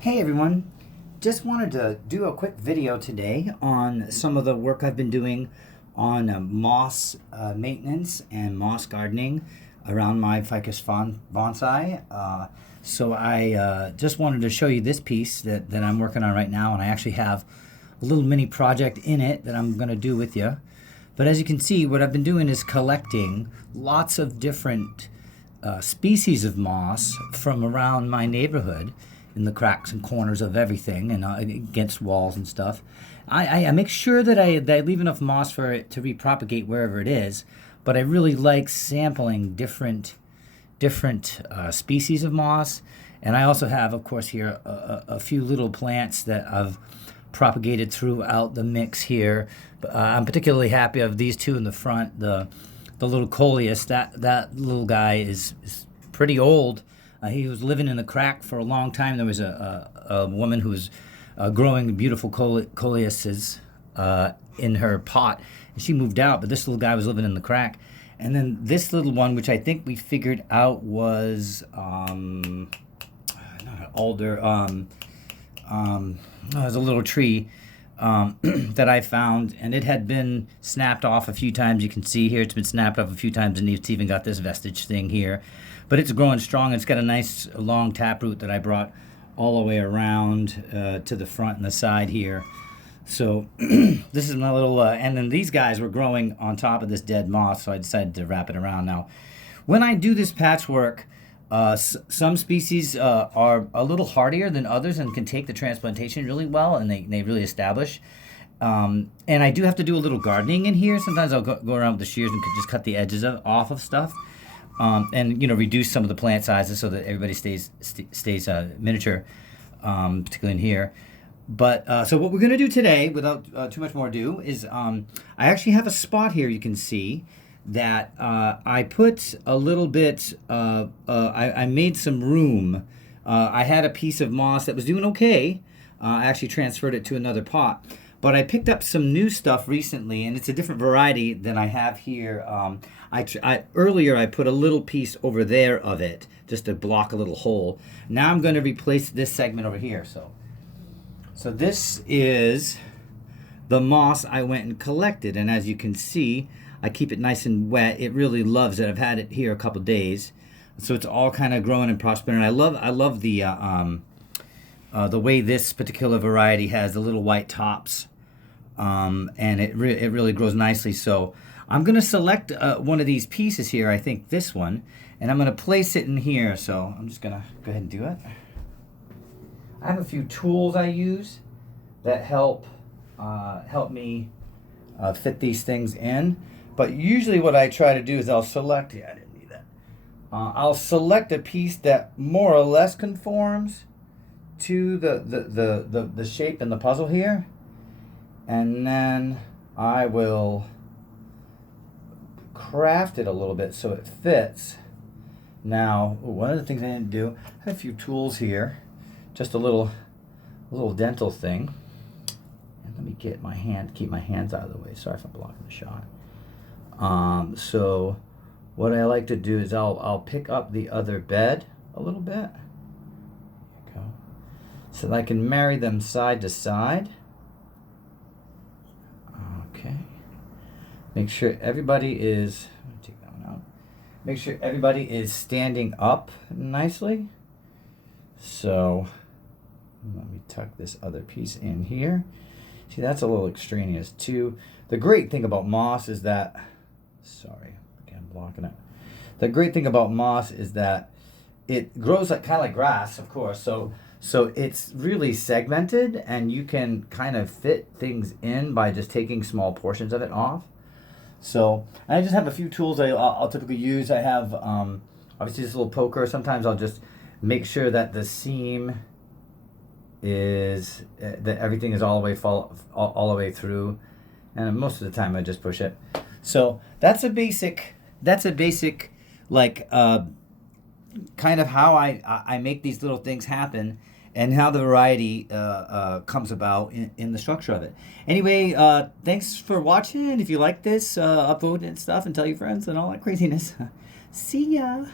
Hey everyone, just wanted to do a quick video today on some of the work I've been doing on moss maintenance and moss gardening around my ficus bonsai. So I just wanted to show you this piece that I'm working on right now, and I actually have a little mini project in it that I'm going to do with you. But as you can see, what I've been doing is collecting lots of different species of moss from around my neighborhood, in the cracks and corners of everything, and against walls and stuff. I make sure that I leave enough moss for it to repropagate wherever it is, but I really like sampling different species of moss. And I also have, of course, here a few little plants that I've propagated throughout the mix here. I'm particularly happy of these two in the front. The little coleus, that little guy is pretty old. He was living in the crack for a long time. There was a woman who was growing beautiful coleuses in her pot, and she moved out, but this little guy was living in the crack. And then this little one, which I think we figured out was not an alder, it was a little tree that I found, and it had been snapped off a few times. You can see here it's been snapped off a few times, and it's even got this vestige thing here. But it's growing strong. It's got a nice long taproot that I brought all the way around to the front and the side here. So this is my little, and then these guys were growing on top of this dead moss, so I decided to wrap it around. Now, when I do this patchwork, some species are a little hardier than others and can take the transplantation really well, and they really establish. And I do have to do a little gardening in here. Sometimes I'll go around with the shears and just cut the edges off of stuff. And reduce some of the plant sizes so that everybody stays miniature, particularly in here. But so what we're going to do today, without too much more ado, is I actually have a spot here you can see that I put a little bit. I made some room. I had a piece of moss that was doing okay. I actually transferred it to another pot. But I picked up some new stuff recently, and it's a different variety than I have here. Earlier I put a little piece over there of it, just to block a little hole. Now I'm going to replace this segment over here. So this is the moss I went and collected, and as you can see, I keep it nice and wet. It really loves it. I've had it here a couple days, so it's all kind of growing and prospering. I love the way this particular variety has the little white tops, and it really grows nicely. So I'm going to select one of these pieces here, I think this one, and I'm going to place it in here. So I'm just going to go ahead and do it. I have a few tools I use that help me fit these things in. But usually what I try to do is I'll select, I didn't need that. I'll select a piece that more or less conforms to the shape in the puzzle here, and then I will craft it a little bit so it fits. Now, one of the things I didn't do, I have a few tools here, just a little dental thing. And let me get my hand, keep my hands out of the way. Sorry if I'm blocking the shot. So what I like to do is I'll pick up the other bed a little bit. There you go. So that I can marry them side to side. Okay. Make sure everybody is, take that one out. Make sure everybody is standing up nicely. So let me tuck this other piece in here. See, that's a little extraneous too. The great thing about moss is that, sorry, again, blocking it. The great thing about moss is that it grows kind of like grass, of course. So it's really segmented, and you can kind of fit things in by just taking small portions of it off. So I just have a few tools I'll typically use. I have obviously this little poker. Sometimes I'll just make sure that the seam is that everything is all the way through, and most of the time I just push it. So that's a basic like kind of how I make these little things happen, and how the variety comes about in the structure of it. Anyway, thanks for watching. If you like this, upvote and stuff, and tell your friends and all that craziness. See ya.